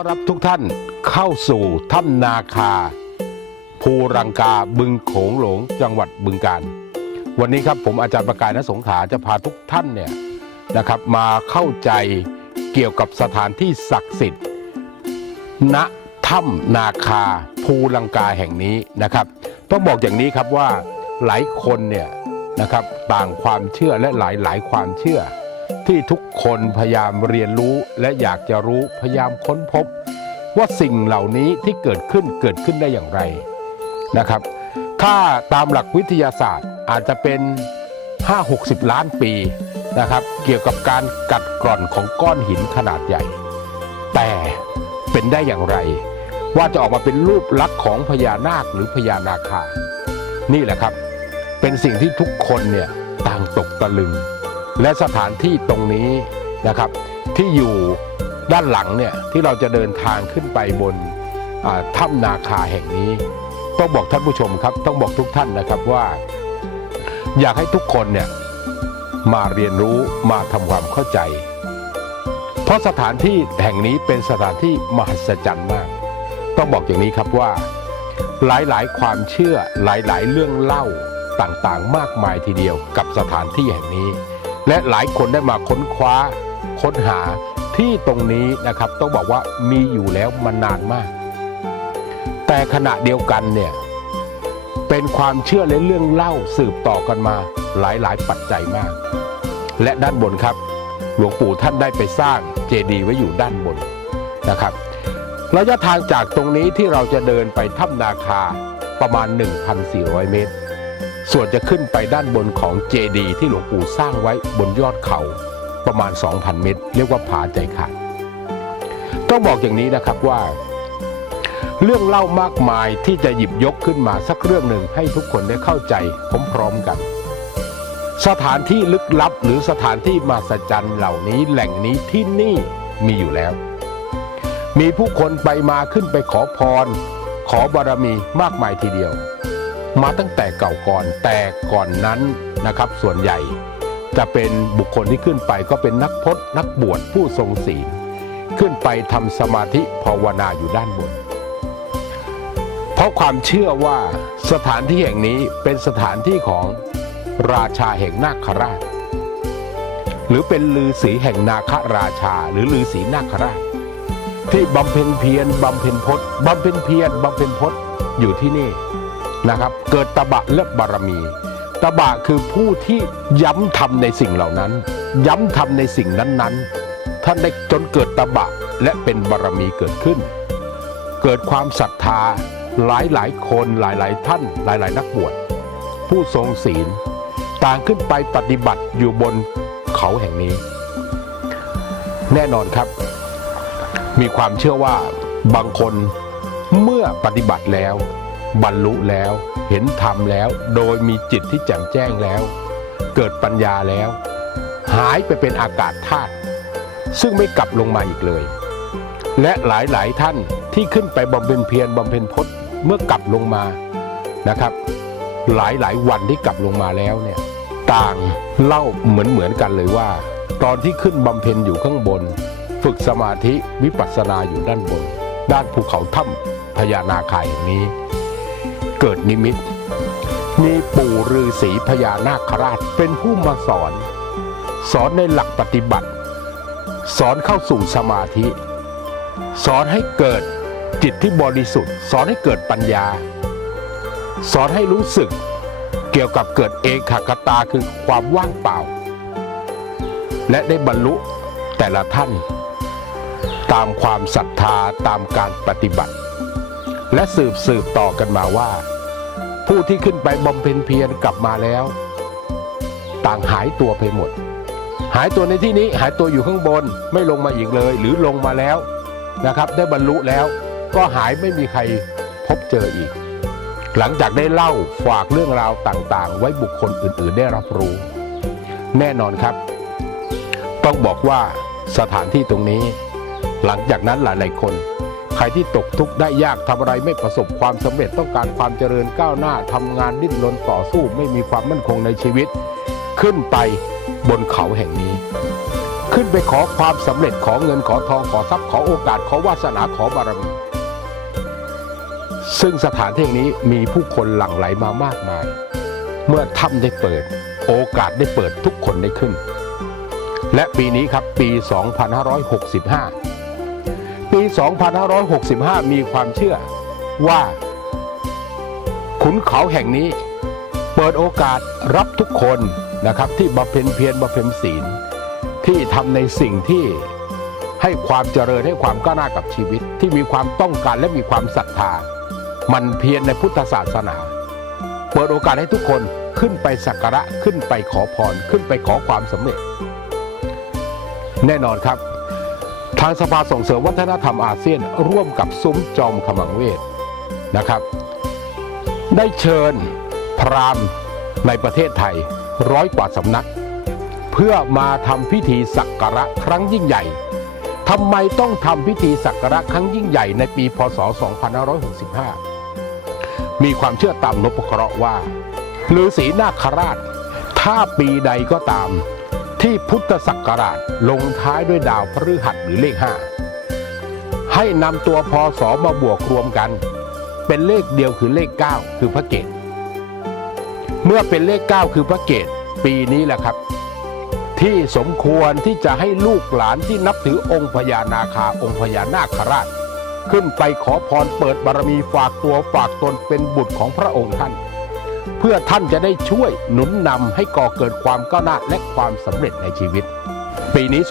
้อนรับทุกท่านเข้าสู่ถ้ำนาคา ภูรังกาบึงโขงหลงจังหวัดบึงกาฬวันนี้ครับผมอาจารย์ประกายณสงขาจะพาทุกท่านเนี่ยนะครับมาเข้าใจเกี่ยวกับสถานที่ศักดิ์สิทธิ์ ณถ้ำนาคา ภูลังกาแห่งนี้นะครับ ต้องบอกอย่างนี้ครับว่าหลายคนเนี่ยนะครับต่างความเชื่อและหลายหลายความเชื่อ ที่ทุกคนพยายามเรียนรู้และอยากจะรู้พยายามค้นพบ ว่าสิ่งเหล่านี้ที่เกิดขึ้นเกิดขึ้นได้อย่างไรนะครับ ถ้าตามหลักวิทยาศาสตร์อาจจะเป็น 5-60 ล้านปีนะครับ เกี่ยวกับการกัดกร่อนของก้อนหินขนาดใหญ่ แต่เป็นได้อย่างไร ว่าจะออกมาเป็นรูปลักษณ์ของพญานาคหรือพญานาคา นี่แหละครับ เป็นสิ่งที่ทุกคนเนี่ยต่างตกตะลึง และสถานที่ตรงนี้นะครับ ที่อยู่ ด้านหลังเนี่ยที่เราจะเดินทางขึ้นไปบนถ้ำนาคาแห่งนี้ ต้องบอกท่านผู้ชมครับ ต้องบอกทุกท่านนะครับว่า อยากให้ทุกคนเนี่ยมาเรียนรู้มาทำความเข้าใจ เพราะสถานที่แห่งนี้เป็นสถานที่มหัศจรรย์มาก ต้องบอกอย่างนี้ครับว่าหลายๆ ความเชื่อหลายๆ เรื่องเล่าต่างๆ มากมายทีเดียวกับสถานที่แห่งนี้ และหลายคนได้มาค้นคว้าค้นหา ที่ตรงนี้นะครับต้องบอกว่ามีอยู่แล้วมานานมาก แต่ขณะเดียวกันเนี่ยเป็นความเชื่อและเรื่องเล่าสืบต่อกันมาหลายๆ ปัจจัยมาก และด้านบนครับ หลวงปู่ท่านได้ไปสร้างเจดีย์ไว้อยู่ด้านบนนะครับระยะทางจากตรงนี้ที่เราจะเดินไปถ้ำนาคาประมาณ 1,400 เมตร ส่วนจะขึ้นไปด้านบนของเจดีย์ที่หลวงปู่สร้างไว้บนยอดเขา ประมาณ 2,000 เมตร เรียกว่าผาใจขาด ต้องบอกอย่างนี้นะครับว่า เรื่องเล่ามากมายที่จะหยิบยกขึ้นมาสักเรื่องหนึ่งให้ทุกคนได้เข้าใจพร้อมๆกัน สถานที่ลึกลับหรือสถานที่มหัศจรรย์เหล่านี้แหล่งนี้ที่นี่มีอยู่แล้ว มีผู้คนไปมาขึ้นไปขอพร ขอบารมีมากมายทีเดียว มาตั้งแต่เก่าก่อนแต่ก่อนนั้นนะครับ ส่วนใหญ่ จะเป็นบุคคลที่ขึ้นไปก็เป็นนักพจน์นักบวชผู้ทรงศีลขึ้นไปทำสมาธิภาวนาอยู่ด้านบน เพราะความเชื่อว่าสถานที่แห่งนี้เป็นสถานที่ของราชาแห่งนาคราช หรือเป็นลือศีแห่งนาคราชา หรือลือศีนาคราช ที่บำเพ็ญเพียรบำเพ็ญพจน์บำเพ็ญเพียรบำเพ็ญพจน์อยู่ที่นี่นะครับ เกิดตบะและบารมี ตบะคือผู้ที่ย้ำทำในสิ่งเหล่านั้น ย้ำทำในสิ่งนั้นๆ ท่านได้จนเกิดตบะและเป็นบารมีเกิดขึ้น เกิดความศรัทธาหลายหลายๆคนหลายหลายๆท่านหลายหลายๆนักบวชผู้ทรงศีล ต่างขึ้นไปปฏิบัติอยู่บนเขาแห่งนี้ แน่นอนครับ มีความเชื่อว่าบางคนเมื่อปฏิบัติแล้ว บรรลุแล้ว เห็นธรรมแล้ว โดยมีจิตที่แจ่มแจ้งแล้ว เกิดปัญญาแล้ว หายไปเป็นอากาศธาตุซึ่งไม่กลับลงมาอีกเลย และหลายๆท่านที่ขึ้นไปบำเพ็ญเพียรบำเพ็ญพจน์เมื่อกลับลงมานะครับ หลายๆวันที่กลับลงมาแล้วเนี่ยต่างเล่าเหมือนเหมือนกันเลยว่า ตอนที่ขึ้นบำเพ็ญอยู่ข้างบน ฝึกสมาธิวิปัสสนาอยู่ด้านบน ด้านภูเขาถ้ำพญานาคาอย่างนี้ เกิดนิมิต มีปู่ฤาษีพญานาคราชเป็นผู้มาสอน สอนในหลักปฏิบัติ สอนเข้าสู่สมาธิ สอนให้เกิดจิตที่บริสุทธิ์ สอนให้เกิดปัญญา สอนให้รู้สึกเกี่ยวกับเกิดเอกขตาคือความว่างเปล่า และได้บรรลุแต่ละท่าน ตามความศรัทธาตามการปฏิบัติ และสืบสืบต่อกันมาว่า ผู้ที่ขึ้นไปบำเพ็ญเพียรกลับมาแล้ว ต่างหายตัวไปหมด หายตัวในที่นี้หายตัวอยู่ข้างบนไม่ลงมาอีกเลย หรือลงมาแล้วนะครับ ได้บรรลุแล้วก็หายไม่มีใครพบเจออีก หลังจากได้เล่าฝากเรื่องราวต่างๆ ไว้บุคคลอื่นๆ ได้รับรู้ แน่นอนครับ ต้องบอกว่าสถานที่ตรงนี้ หลังจากนั้นหลายๆคน ใครที่ตกทุกข์ได้ยากทำอะไรไม่ประสบความสำเร็จต้องการความเจริญก้าวหน้าทำงานดิ้นรนต่อสู้ไม่มีความมั่นคงในชีวิต ขึ้นไปบนเขาแห่งนี้ ขึ้นไปขอความสำเร็จขอเงินขอทองขอทรัพย์ขอโอกาสขอวาสนาขอบารมีซึ่งสถานที่แห่งนี้มีผู้คนหลั่งไหลมามากมาย เมื่อถ้ำได้เปิด โอกาสได้เปิดทุกคนได้ขึ้น และปีนี้ครับปี 2565 ปี 2565 มีความเชื่อว่า ขุนเขาแห่งนี้ เปิดโอกาสรับทุกคนนะครับ ที่บำเพ็ญเพียรบำเพ็ญศีล ที่ทำในสิ่งที่ให้ความเจริญให้ความก้าวหน้ากับชีวิต ที่มีความต้องการและมีความศรัทธา มันเพียรในพุทธศาสนา เปิดโอกาสให้ทุกคนขึ้นไปสักการะขึ้นไปขอพรขึ้นไปขอความสำเร็จ แน่นอนครับ ทางสภาส่งเสริมวัฒนธรรมอาเซียนร่วมกับซุ้มจอมขมังเวทนะครับ ได้เชิญพราหมณ์ในประเทศไทยร้อยกว่าสำนัก เพื่อมาทำพิธีสักการะครั้งยิ่งใหญ่ทำไมต้องทำพิธีสักการะครั้งยิ่งใหญ่ในปีพศ 2565 มีความเชื่อตามนพเคราะห์ว่าฤาษีนาคราช ถ้าปีใดก็ตาม ที่พุทธศักราชลงท้ายด้วยดาวพฤหัสหรือเลข 5 ให้นำตัวพศมาบวกรวมกัน เป็นเลขเดียวคือเลข 9 คือพระเกตเมื่อเป็นเลข 9 คือพระเกตปีนี้แหละครับ ที่สมควรที่จะให้ลูกหลานที่นับถือองค์พญานาคาองค์พญานาคราช ขึ้นไปขอพรเปิดบารมีฝากตัวฝากตนเป็นบุตรของพระองค์ท่าน เพื่อท่านจะได้ช่วยหนุนนำให้ก่อเกิดความก้าวหน้าและความสำเร็จในชีวิต ปีนี้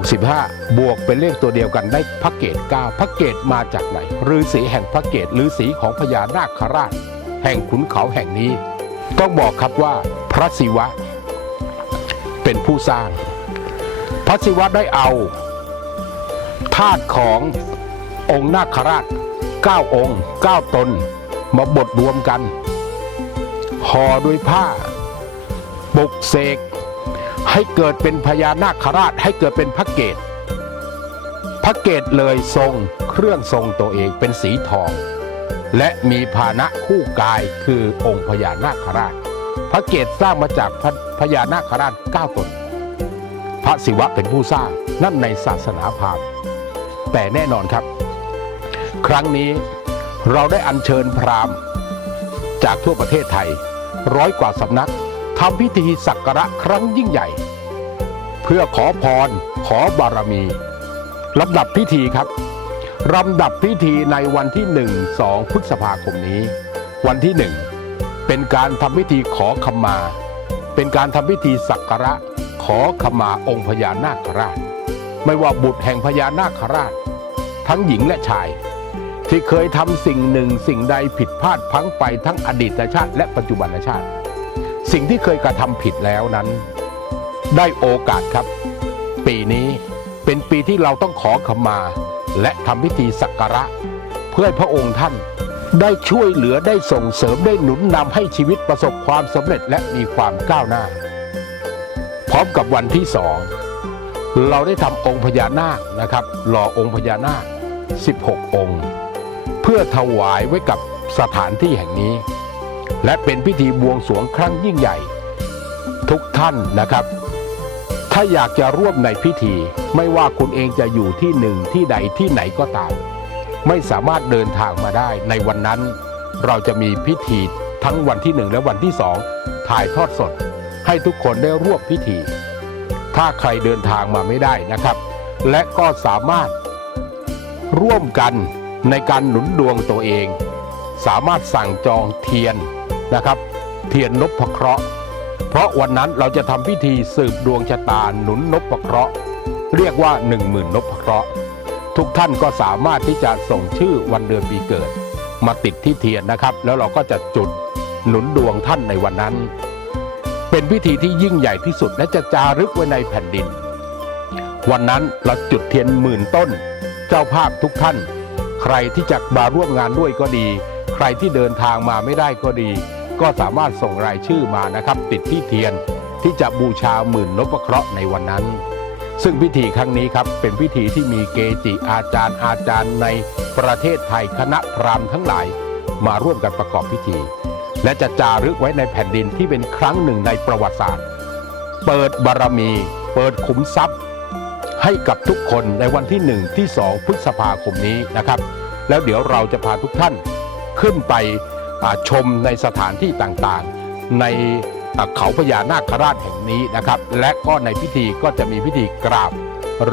2565 บวกเป็นเลขตัวเดียวกันได้พระเกต9พระเกตมาจากไหนฤาษีแห่งพระเกตฤาษีของพญานาคราช แห่งขุนเขาแห่งนี้ ต้องบอกครับว่าพระศิวะ เป็นผู้สร้าง พระศิวะได้เอาธาตุขององค์นาคราช 9 องค์ 9 ตน มาบดรวมกัน ห่อด้วยผ้าปลุกเสกให้เกิดเป็นพญานาคราชให้เกิดเป็นพระเกตพระเกตเลยทรงเครื่องทรงตัวเองเป็นสีทอง และมีภาณะคู่กายคือองค์พญานาคราช พระเกตสร้างมาจากพพญานาคราช9ตน พระศิวะเป็นผู้สร้างนั่นในศาสนาพราหมณ์แต่แน่นอนครับ ครั้งนี้เราได้อัญเชิญพราหมณ์จากทั่วประเทศไทย ร้อยกว่าสำนักทำพิธีสักการะครั้งยิ่งใหญ่ เพื่อขอพร ขอบารมีลำดับพิธีครับลำดับพิธีในวันที่ 1 2 พฤษภาคมนี้ วันที่ 1 เป็นการทำพิธีขอขมา เป็นการทำพิธีสักการะขอขมาองค์พญานาคราช ไม่ว่าบุตรแห่งพญานาคราช ทั้งหญิงและชาย ที่เคยทำสิ่งหนึ่งสิ่งใดผิดพลาดพลั้งไปทั้งอดีตชาติและปัจจุบันชาติ สิ่งที่เคยกระทำผิดแล้วนั้น ได้โอกาสครับ ปีนี้เป็นปีที่เราต้องขอขมา และทำพิธีสักการะ เพื่อให้พระองค์ท่านได้ช่วยเหลือได้ส่งเสริมได้หนุนนำให้ชีวิตประสบความสำเร็จและมีความก้าวหน้า พร้อมกับวันที่สองเราได้ทำองค์พญานาคนะครับหล่อองค์พญานาค 16 องค์ เพื่อถวายไว้กับสถานที่แห่งนี้ และเป็นพิธีบวงสรวงครั้งยิ่งใหญ่ ทุกท่านนะครับ ถ้าอยากจะร่วมในพิธีไม่ว่าคุณเองจะอยู่ที่หนึ่งที่ใดที่ไหนก็ตาม ไม่สามารถเดินทางมาได้ ในวันนั้นเราจะมีพิธีทั้งวันที่หนึ่งและวันที่สองถ่ายทอดสด ให้ทุกคนได้ร่วมพิธี ถ้าใครเดินทางมาไม่ได้นะครับ และก็สามารถร่วมกัน ในการหนุนดวงตัวเอง สามารถสั่งจองเทียนนะครับ เทียนนพเคราะห์เพราะวันนั้นเราจะทำพิธีสืบดวงชะตาหนุนนพเคราะห์เรียกว่า 1 0,000นพเคราะห์ทุกท่านก็สามารถที่จะส่งชื่อวันเดือนปีเกิด มาติดที่เทียนนะครับ แล้วเราก็จะจุดหนุนดวงท่านในวันนั้น เป็นพิธีที่ยิ่งใหญ่ที่สุดและจะจารึกไว้ในแผ่นดิน วันนั้นเราจุดเทียนหมื่นต้น เจ้าภาพทุกท่าน ใครที่จะมาร่วมงานด้วยก็ดี ใครที่เดินทางมาไม่ได้ก็ดี ก็สามารถส่งรายชื่อมานะครับ ติดที่เทียนที่จะบูชาหมื่นนพเคราะห์ในวันนั้น ซึ่งพิธีครั้งนี้ครับเป็นพิธีที่มีเกจิอาจารย์อาจารย์ในประเทศไทยคณะพราหมณ์ทั้งหลายมาร่วมกันประกอบพิธี และจะจารึกไว้ในแผ่นดินที่เป็นครั้งหนึ่งในประวัติศาสตร์ เปิดบารมี เปิดขุมทรัพย์ ให้กับทุกคนในวันที่ 1 ที่ 2 พฤษภาคมนี้นะครับ แล้วเดี๋ยวเราจะพาทุกท่านขึ้นไปชมในสถานที่ต่างๆ ในเขาพญานาคราชแห่งนี้นะครับ และก็ในพิธีก็จะมีพิธีกราบ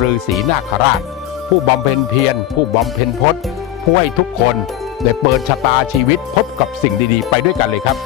ฤาษีนาคราช ผู้บำเพ็ญเพียรผู้บำเพ็ญพจน์ผู้ให้ทุกคนได้เปิดชะตาชีวิตพบกับสิ่งดีๆ ไปด้วยกันเลยครับ